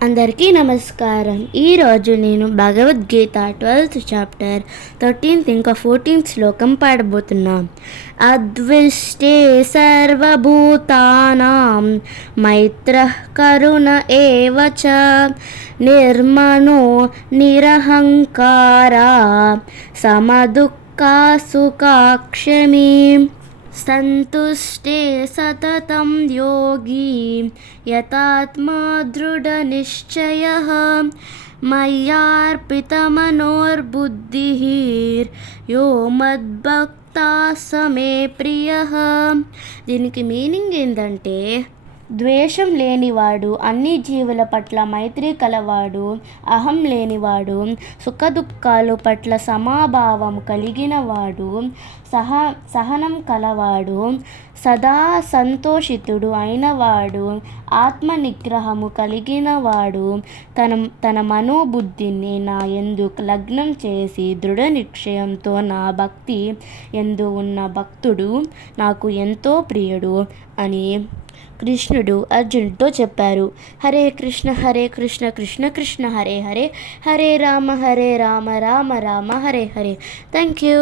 అందరికీ నమస్కారం. ఈరోజు నేను భగవద్గీత 12th చాప్టర్ 13th ఇంకా 14th శ్లోకం పాడబోతున్నా. అద్విష్టే సర్వభూతానాం మైత్రః కరుణ ఏవ చ నిర్మనో నిరహంకారా సమదుఃఖా సుఖాక్షమీ సంతుష్టే సతతం యోగి యతాత్మా దృఢనిశ్చయః మయ్యార్పితమనోర్బుద్ధిః యో మద్భక్తా సమే ప్రియః. దీనికి మీనింగ్ ఏంటంటే, ద్వేషం లేనివాడు, అన్ని జీవుల పట్ల మైత్రి కలవాడు, అహం లేనివాడు, సుఖదుఖాలు పట్ల సమాభావం కలిగినవాడు, సహనం కలవాడు, సదా సంతోషితుడు అయినవాడు, ఆత్మ నిగ్రహము కలిగినవాడు, తన మనోబుద్ధిని నా యందు లగ్నం చేసి దృఢ నిశ్చయంతో నా భక్తి యందు ఉన్న భక్తుడు నాకు ఎంతో ప్రియుడు అని కృష్ణుడు అర్జునుడితో చెప్పారు. హరే కృష్ణ కృష్ణ కృష్ణ హరే హరే, హరే రామ రామ రామ హరే హరే. Thank you.